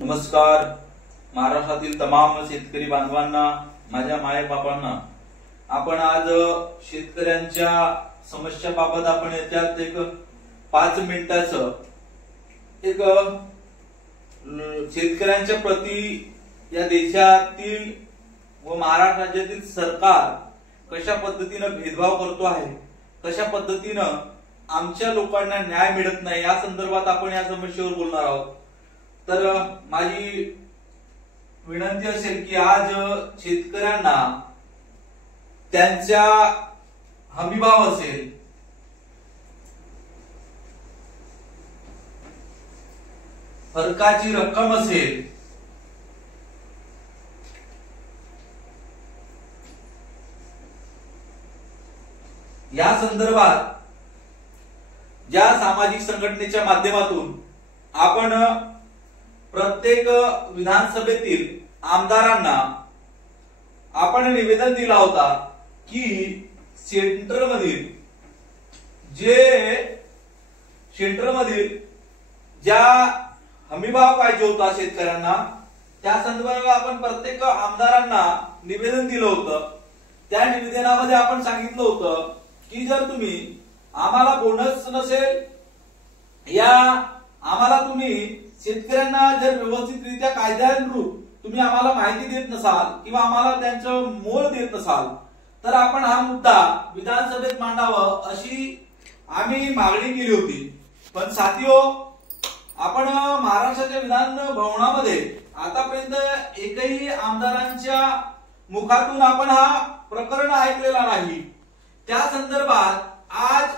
नमस्कार महाराष्ट्रातील तमाम शेतकरी बांधवांना, माझ्या मायबापांना, आपण आज शेतकऱ्यांच्या समस्याबाबत आपण याच्यात एक 5 मिनिटाचं एक शेतकऱ्यांच्या प्रती या देशातील व महाराष्ट्र राज्यातील सरकार कशा पद्धतीनं भेदभाव करतो आहे, कशा पद्धतीनं आमच्या लोकांना न्याय मिळत नाही या संदर्भात आपण या समस्येवर बोलणार आहोत। तर माझी विनंती असेल की आज शेतकऱ्यांना त्यांच्या हमीभाव असेल, फरकाची रक्कम असेल, या संदर्भात ज्या सामाजिक संघटनेच्या माध्यमातून आपण प्रत्येक विधानसभेतील आमदारांना आपण निवेदन दिला होता की सेंटरमधील ज्या हमीभाव पाहिजे होता शेतकऱ्यांना, त्या संदर्भात आपण प्रत्येक आमदारांना निवेदन दिलं होतं। त्या निवेदनामध्ये आपण सांगितलं होतं की जर तुम्ही आम्हाला बोनस नसेल या आम्हाला तुम्ही शेतकऱ्यांना जर व्यवस्थितरित्या कायद्यानुरूप तुम्ही आम्हाला माहिती देत नसाल किंवा आम्हाला त्यांचं मोल देत नसाल तर आपण हा मुद्दा विधानसभेत मांडावं अशी आम्ही मागणी केली होती। पण साथियो, आपण महाराष्ट्राच्या विधान भवनामध्ये आतापर्यंत एकही आमदारांच्या मुखातून आपण हा प्रकरण ऐकलेला नाही। त्या संदर्भात आज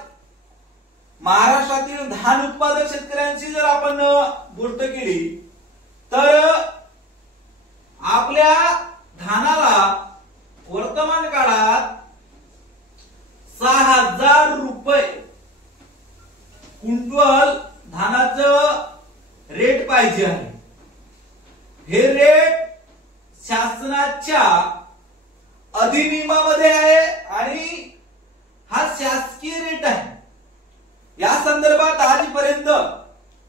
महाराष्ट्रातील धान उत्पादक शेतकऱ्यांची जर आपण गोष्ट केली तर आपल्या धानाला वर्तमान काळात 6000 रुपये क्विंटल धानाचं रेट पाहिजे आहे। हे रेट शासनाच्या अधिनियमामध्ये आहे आणि हा शासकीय रेट आहे। या संदर्भात आजपर्यंत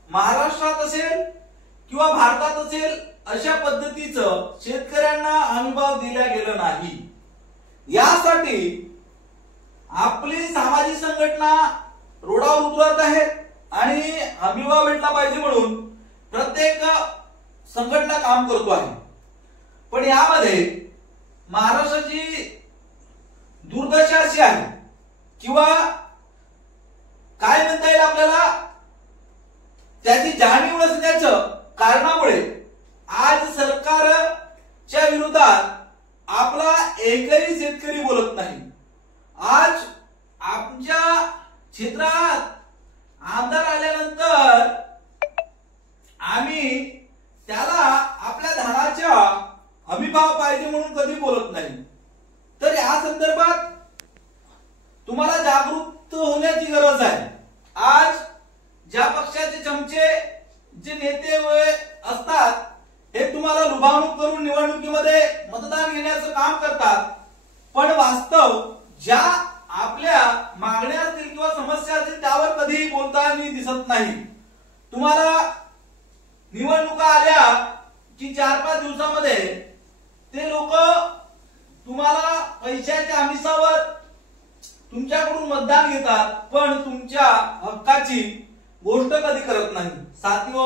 महाराष्ट्रात असेल किंवा भारतात असेल अशा पद्धतीचं शेतकऱ्यांना हमीभाव दिला गेला नाही। यासाठी आपली सामाजिक संघटना रोडावर उतरत आहेत आणि हमीभाव भेटला पाहिजे म्हणून प्रत्येक संघटना काम करतो आहे। पण यामध्ये महाराष्ट्राची दुर्दशा अशी आहे किंवा काय म्हणता येईल आपल्याला, त्याची जाणीव नसण्याच्या कारणामुळे आज सरकारच्या विरोधात आपला एकही शेतकरी बोलत नाही। आज आमच्या क्षेत्रात आमदार आल्यानंतर आम्ही त्याला आपल्या धानाच्या हमीभाव पाहिजे म्हणून कधी बोलत नाही। तर या संदर्भात तुम्हाला जागरूक होण्याची गरज आहे। आज ज्या पक्षाचे चमचे जे नेते असतात हे तुम्हाला लुबावणूक करून निवडणुकीमध्ये मतदान घेण्याचं काम करतात, पण वास्तव ज्या आपल्या मागण्या असतील किंवा समस्या असतील त्यावर कधीही बोलताना दिसत नाही। तुम्हाला निवडणुका आल्या की 4-5 दिवसामध्ये ते लोक तुम्हाला पैशाच्या आमिषावर तुमच्याकडून मतदान घेतात, पण तुमच्या हक्काची गोष्ट कधी करत नाही। साथियो,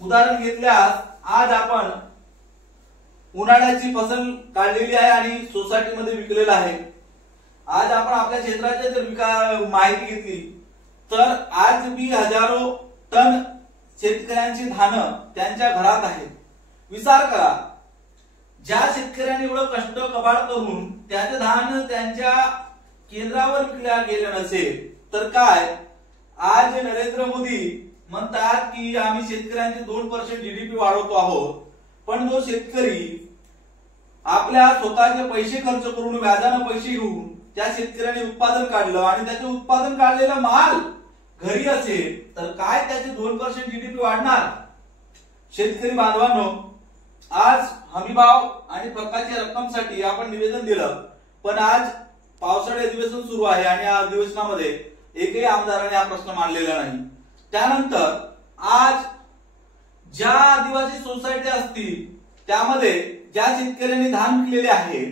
उदाहरण घेतल्यास आज आपण उन्हाळ्याची फसल काढलेली आहे आणि सोसायटीमध्ये विकलेला आहे। आज आपण आपल्या क्षेत्राची जर माहिती घेतली तर आज भी हजारो टन शेतकऱ्यांची धान त्यांच्या घरात आहेत। विचार करा, ज्या शेतकऱ्यांनी एवढं कष्ट कबाड करून त्याचे धान त्यांच्या केंद्रावर विकल्या गेलं नसेल तर काय आज नरेंद्र मोदी म्हणतात की आम्ही शेतकऱ्यांचे 2% जीडीपी वाढवतो आहोत, पण जो शेतकरी आपल्या स्वतःचे पैसे खर्च करून व्याजाने पैसे घेऊन त्या शेतकऱ्याने उत्पादन काढलं आणि त्याचे उत्पादन काढलेला माल घरी असेल तर काय त्याचे 2% जीडीपी वाढणार? शेतकरी बांधवांनो, आज हमीभाव आणि फरकाच्या रक्कमसाठी आपण निवेदन दिलं, पण आज पावसाळी अधिवेशन सुरू आहे आणि या अधिवेशनामध्ये एकही आमदाराने हा प्रश्न मांडलेला नाही। त्यानंतर आज ज्या आदिवासी सोसायटी असतील त्यामध्ये ज्या शेतकऱ्यांनी धान विकलेले आहे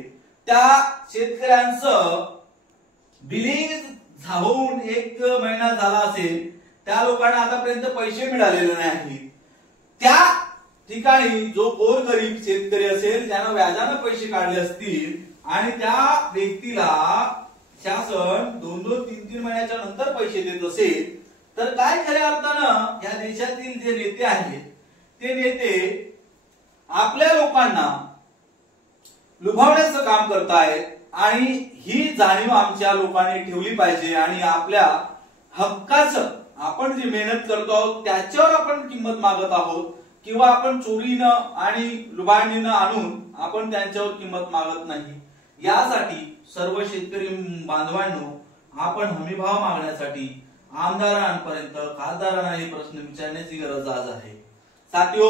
त्या शेतकऱ्यांचं बिलिंग होऊन 1 महिना झाला असेल, त्या लोकांना आतापर्यंत पैसे मिळालेले नाही। त्या ठिकाणी जो गोरगरीब शेतकरी असेल त्यानं व्याजाने पैसे काढले असतील आणि त्या व्यक्तीला शासन 2-2, 3-3 महिन्याच्या नंतर पैसे देत असेल, तर काय खऱ्या अर्थानं या देशातील जे नेते आहेत ते नेते आपल्या लोकांना लुभावण्याचं काम करतायत आणि ही जाणीव आमच्या लोकांनी ठेवली पाहिजे आणि आपल्या हक्काचं आपण जे मेहनत करतो आहोत त्याच्यावर आपण किंमत मागत आहोत किंवा आपण चोरीनं आणि लुबाडणीनं आणून आपण त्यांच्यावर किंमत मागत नाही। यासाठी सर्व शेतकरी बांधवांनो आपण हमीभाव मागण्यासाठी आमदारांपर्यंत खासदारांना हे प्रश्न विचारण्याची गरज आज आहे। साथियो,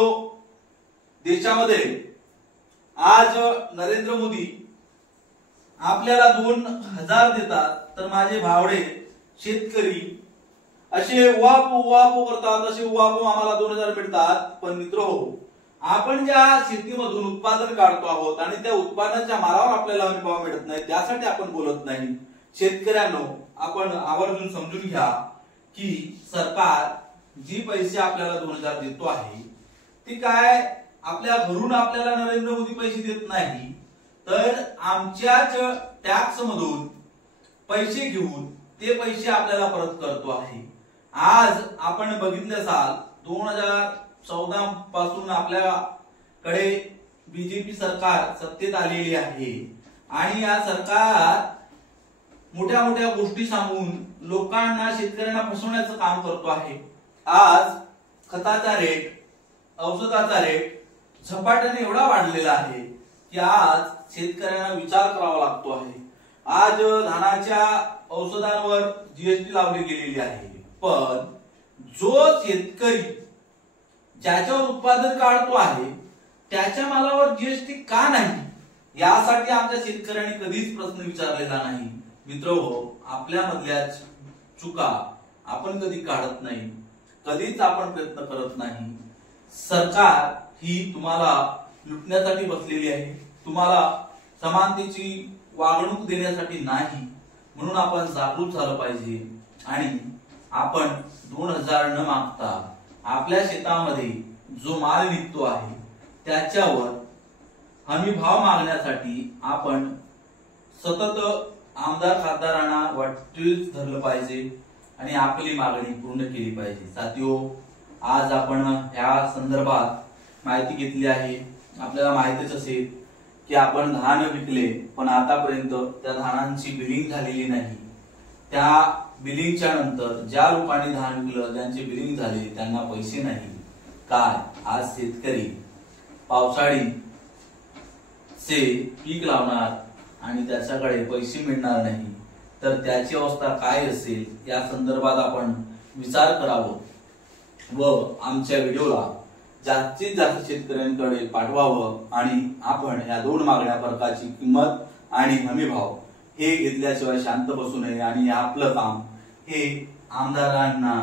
देशामध्ये आज नरेंद्र मोदी आपल्याला 2000 देतात तर माझे भावडे शेतकरी असे उहापोह करतात, असे उहापोह आम्हाला 2000 मिळतात। पण मित्रहो, आपण ज्या शेतीमधून उत्पादन काढतो आहोत आणि त्या उत्पादनाच्या मालावर आपल्याला हमीभाव मिळत नाही, त्यासाठी आपण बोलत नाही। शेतकऱ्यांनो, आपण आवर्जून समजून घ्या की सरकार जी पैसे आपल्याला 2000 देतो आहे ती काय आपल्या घरून आपल्याला नरेंद्र मोदी पैसे देत नाही, तर आमच्याच टॅक्स मधून पैसे घेऊन ते पैसे आपल्याला परत करतो आहे। आज आपण बघितले असाल 2014 पासून आपल्याकडे बीजेपी सरकार सत्तेत आलेली आहे आणि या सरकार मोठ्या मोठ्या गोष्टी सांगून लोकांना, शेतकऱ्यांना फसवण्याचं काम करतो आहे। आज खताचा रेट, औषधाचा रेट झपाट्याने एवढा वाढलेला आहे की आज शेतकऱ्यांना विचार करावा लागतो आहे। आज धानाच्या औषधांवर जीएसटी लावली गेलेली आहे, पण जो शेतकरी ज्याच्यावर उत्पादन काढतो आहे त्याच्या मालावर जीएसटी का नाही यासाठी आमच्या शेतकऱ्यांनी कधीच प्रश्न विचारलेला नाही। मित्रहो, आपल्या मधल्या चुका आपण कधी काढत नाही, कधीच आपण प्रयत्न करत नाही। सरकार ही तुम्हाला लुटण्यासाठी बसलेली आहे, तुम्हाला समानतेची वागणूक देण्यासाठी नाही। म्हणून आपण जागरूक झालं पाहिजे आणि आपण 2000 न मागता आपल्या शेतामध्ये जो माल निघतो आहे त्याच्यावर हमी भाव मागण्यासाठी आपण सतत आमदार खासदारांना वाटेच धरलं पाहिजे आणि आपली मागणी पूर्ण केली पाहिजे। साथियो, आज आपण या संदर्भात माहिती घेतली आहे। आपल्याला माहितीच असेल की आपण धान विकले पण आतापर्यंत त्या धानांची बिलिंग झालेली नाही। त्या बिलिंगच्या नंतर ज्या लोकांनी धान विकलं, ज्यांचे बिलिंग झाले, त्यांना पैसे नाही। काय आज शेतकरी पावसाळी से पीक लावणार आणि त्याच्याकडे पैसे मिळणार नाही, तर त्याची अवस्था काय असेल या संदर्भात आपण विचार करावं व आमच्या व्हिडिओला जास्तीत जास्त शेतकऱ्यांकडे पाठवावं आणि आपण या 2 मागण्या फरकाची किंमत आणि हमीभाव हे घेतल्याशिवाय शांत बसू नये आणि आपलं काम हे आमदारांना,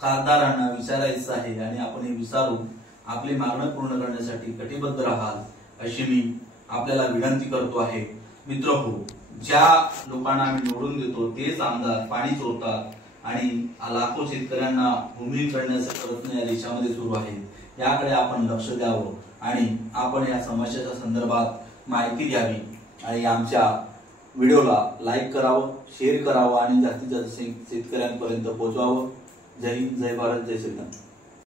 खासदारांना विचारायचं आहे आणि आपण हे विचारून आपली मागणी पूर्ण करण्यासाठी कटिबद्ध राहाल अशी मी आपल्याला विनंती करतो आहे। मित्रहो, ज्या लोकांना आम्ही निवडून देतो तेच आमदार पाणी चोरतात आणि लाखो शेतकऱ्यांना भूमी करण्याचा प्रयत्न या देशामध्ये सुरू आहे। याकडे आपण लक्ष द्यावं आणि आपण या समस्येच्या संदर्भात माहिती द्यावी आणि आमच्या व्हिडिओला लाईक करावं, शेअर करावं आणि जास्तीत जास्त शेतकऱ्यांपर्यंत पोहोचवावं। जय हिंद, जय भारत, जय श्रीराम।